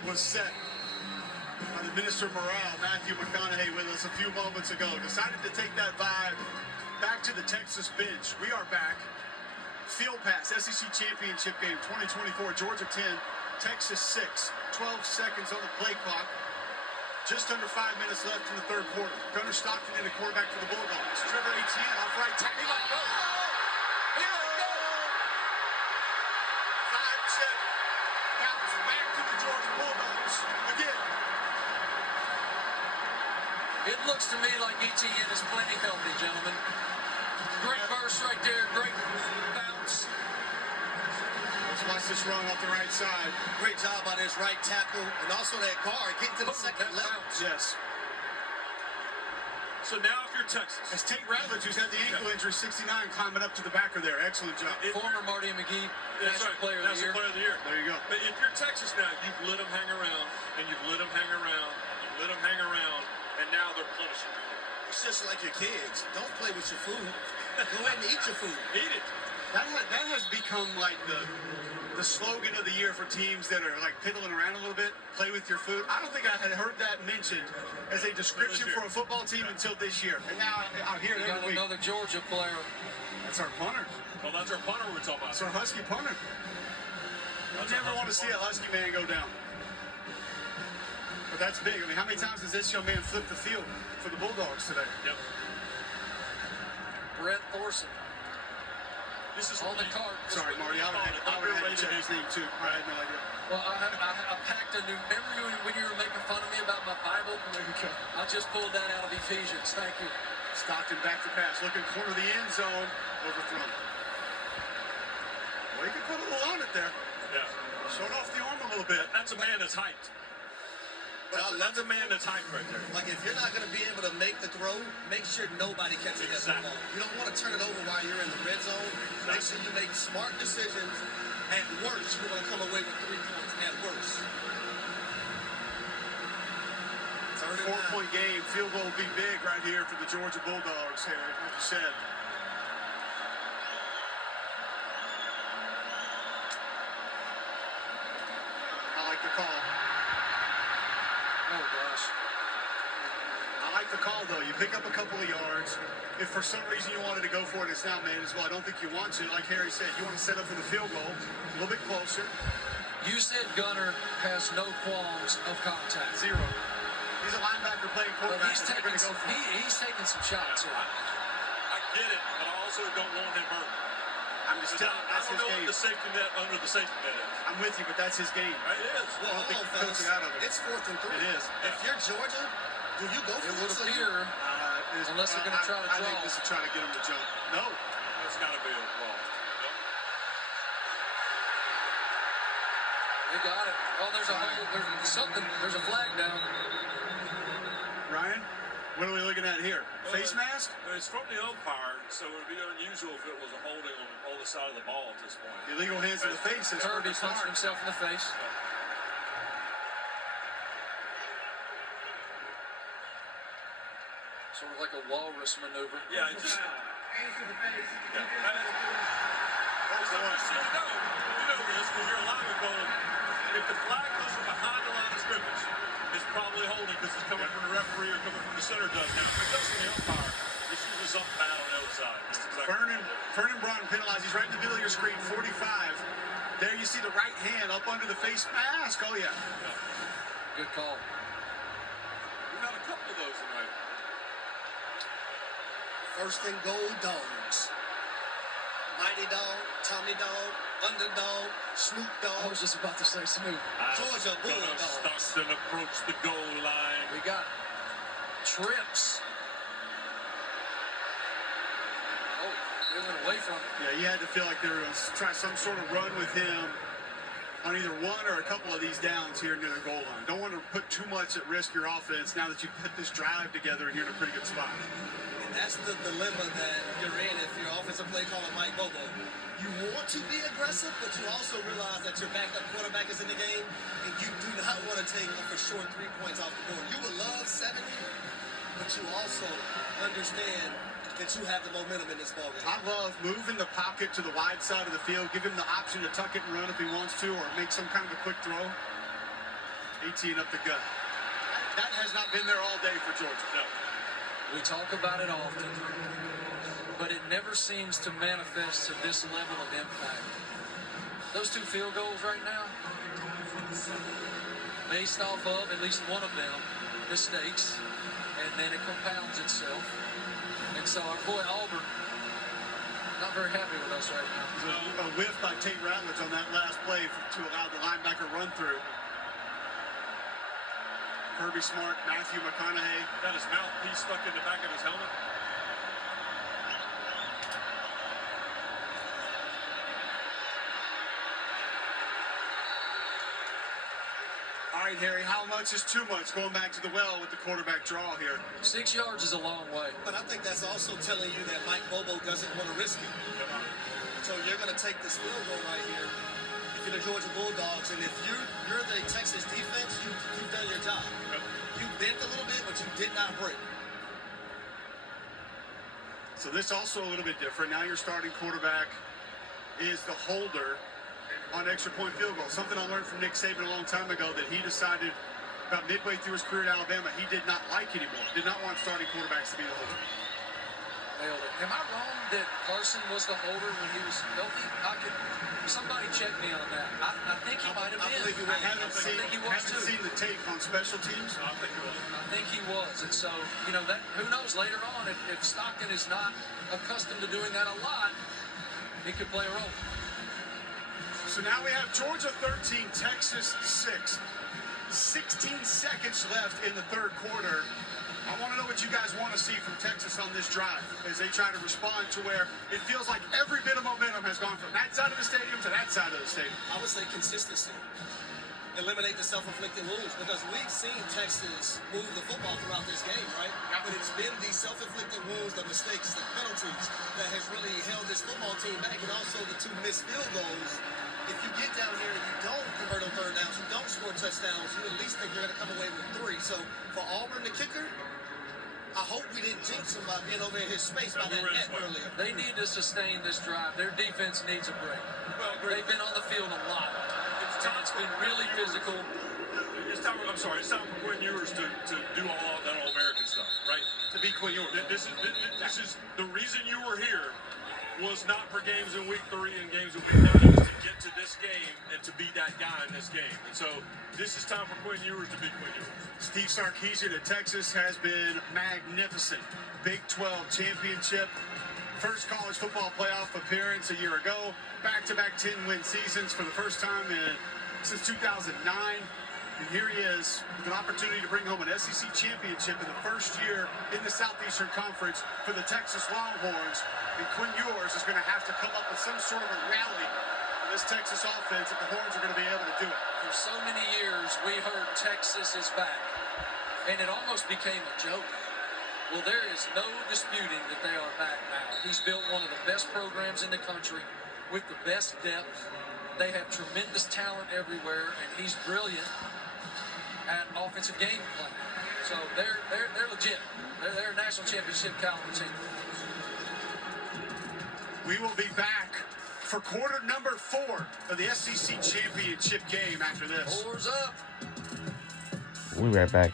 vibe was set by the Minister of Morale, Matthew McConaughey, with us a few moments ago. Decided to take that vibe back to the Texas bench. We are back. Field Pass, SEC Championship game 2024, Georgia 10, Texas 6. 12 seconds on the play clock. Just under 5 minutes left in the third quarter. Gunnar Stockton in the quarterback for the Bulldogs. Trevor Etienne off right tackle. He let go. He let go. 5-7. Bounce back to the Georgia Bulldogs again. It looks to me like Etienne is plenty healthy, gentlemen. Great burst right there. Great bounce. Let's watch this run off the right side. Great job on his right tackle and also that guard getting to the second level. Yes. So now if you're Texas. As Tate Ratledge, who's had the ankle injury, 69, climbing up to the backer there. Excellent job. Former Marty McGee, National Player of the Year. Player of the Year. There you go. But if you're Texas now, you've let them hang around, and you've let them hang around, you've let them hang around, and now they're punishing you. It's just like your kids. Don't play with your food. Go ahead and eat your food. Eat it. That has become like the slogan of the year for teams that are like piddling around a little bit. Play with your food. I don't think I had heard that mentioned as a description for a football team until this year. And now I hear it We got every week. another Georgia player. That's our punter. Well, that's our punter we're talking about. That's our Husky punter. I never want to see a Husky man go down. But that's big. I mean, how many times has this young man flipped the field for the Bulldogs today? Yep. Brett Thorson. This is On the cart. Sorry, Marty. I would have had to check his name too. I had no idea. Well, I packed a new. Remember when you were making fun of me about my Bible? I just pulled that out of Ephesians. Thank you. Stockton back to pass. Looking corner of the end zone. Overthrown. Well, he could put a little on it there. Yeah. Showed off the arm a little bit. That's a man that's hyped. That's a man that's hyped right there. Like if you're not going to be able to make the throw, make sure nobody catches that ball. You don't want to turn it over while you're in the red zone. Make sure you make smart decisions. At worst, you're going to come away with 3 points. At worst. 4-point game. Field goal will be big right here for the Georgia Bulldogs, Harry, like you said. I like the call. Oh gosh. I like the call, though. You pick up a couple of yards. If for some reason you wanted to go for it, it's now manageable. I don't think you want to. Like Harry said, you want to set up for the field goal a little bit closer. You said Gunnar has no qualms of contact. Zero. He's a linebacker playing But quarterback. he's taking some shots here. I get it, but I also don't want him hurt. I'm just telling you, I that's don't his know game. what the safety net under the safety net is. I'm with you, but that's his game. It is. Well, I don't think hold on, he fellas. took it out of it. It's 4th and 3. It is. If you're Georgia, do you go for It would this? appear, unless they're going to try to I draw. think this is trying to get him to jump. No. It's got to be a ball. Nope. they got it. Oh, there's a hole. There's something. There's a flag down. Ryan, what are we looking at here? Face mask? It's from the umpire, so it would be unusual if it was a holding on the side of the ball at this point. Illegal hands to the face. It's Kirby punched himself in the face. Sort of like a walrus maneuver. Yeah, it's just. Hands to the face. Yeah. You know this because you're a lineman going. If the flag goes from behind the line of scrimmage, it's probably holding because it's coming from the referee or coming from the center does. Now, if it goes from the umpire, it's usually something bad on the other side. That's exactly Vernon Broughton penalized. He's right in the middle of your screen, 45. There you see the right hand up under the face mask. Oh, yeah. Good call. We've had a couple of those tonight. 1st and goal, Dogs. Mighty Dog, Tommy Dog, Underdog, Snoop I Dogg. was just about to say Snoop. Georgia Bulldogs. Stockton approach the goal line. We got trips. Oh, they went away from it. Yeah, you had to feel like they were going to try some sort of run with him on either one or a couple of these downs here near the goal line. Don't want to put too much at risk your offense now that you put this drive together and you're in a pretty good spot. And that's the dilemma that you're in if you're offensive play caller Mike Bobo. You want to be aggressive, but you also realize that your backup quarterback is in the game, and you do not want to take for sure 3 points off the board. You would love 70, but you also understand that you have the momentum in this ballgame. I love moving the pocket to the wide side of the field, give him the option to tuck it and run if he wants to, or make some kind of a quick throw. 18 up the gut. That has not been there all day for Georgia. No. We talk about it often, but it never seems to manifest to this level of impact. Those 2 field goals right now, based off of at least one of them, mistakes, and then it compounds itself. And so our boy Auburn, not very happy with us right now. A whiff by Tate Ratledge on that last play to allow the linebacker run through. Kirby Smart, Matthew McConaughey. Got his mouthpiece stuck in the back of his helmet. All right, Harry, how much is too much going back to the well with the quarterback draw here? 6 yards is a long way. But I think that's also telling you that Mike Bobo doesn't want to risk it. So you're going to take this field goal right here. If you're the Georgia Bulldogs, and if you're the Texas defense, you've done your job. You bent a little bit, but you did not break. So this also a little bit different. Now your starting quarterback is the holder on extra point field goal. Something I learned from Nick Saban a long time ago that he decided about midway through his career at Alabama he did not like anymore. Did not want starting quarterbacks to be the holder. Nailed it. Am I wrong that Carson was the holder when he was healthy? Somebody check me on that. I think he might have I been. believe he I was. haven't too. seen the tape on special teams. I think it was. I think he was. And so, that who knows later on if Stockton is not accustomed to doing that a lot, he could play a role. So now we have Georgia 13, Texas 6. 16 seconds left in the third quarter. I want to know what you guys want to see from Texas on this drive as they try to respond to where it feels like every bit of momentum has gone from that side of the stadium to that side of the stadium. I would say consistency. Eliminate the self-inflicted wounds, because we've seen Texas move the football throughout this game, right? But it's been these self-inflicted wounds, the mistakes, the penalties that has really held this football team back, and also the 2 missed field goals. If you get down here and you don't convert on third downs, you don't score touchdowns, you at least think you're going to come away with 3. So for Auburn, the kicker, I hope we didn't jinx him by being over in his space by that net earlier. They need to sustain this drive. Their defense needs a break. Well, They've been on the field a lot. It's been really physical. It's time for Quinn Ewers to do all that All-American stuff, right? To be Quinn Ewers. This is the reason you were here was not for games in week 3 and games in week 9. It was to get to this game and to be that guy in this game. And so this is time for Quinn Ewers to be Quinn Ewers. Steve Sarkisian at Texas has been magnificent. Big 12 championship, first college football playoff appearance a year ago, back-to-back 10-win seasons for the first time since 2009. And here he is with an opportunity to bring home an SEC championship in the first year in the Southeastern Conference for the Texas Longhorns. And Quinn Ewers is going to have to come up with some sort of a rally for this Texas offense if the Horns are going to be able to do it. For so many years, we heard Texas is back, and it almost became a joke. Well, there is no disputing that they are back now. He's built one of the best programs in the country with the best depth. They have tremendous talent everywhere, and he's brilliant at offensive game plan. So they're legit. They're a national championship caliber team. We will be back for quarter number 4 of the SEC championship game after this. Oars up. We'll be right back.